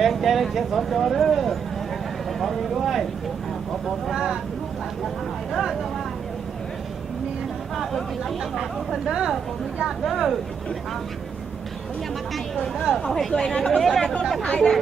แรงใจแรงเชียร์สจเด้อขอมีด้วยขอบอกว่าลูกหลานจะทำไหนเด้อจะว่านี่ป้าเป็นร้านตลาดทุกคนเด้อผมอนุญาตเด้ออย่ามาใกล้เลยเด้อเขาให้เคยนะเขาจะถ่ายนะ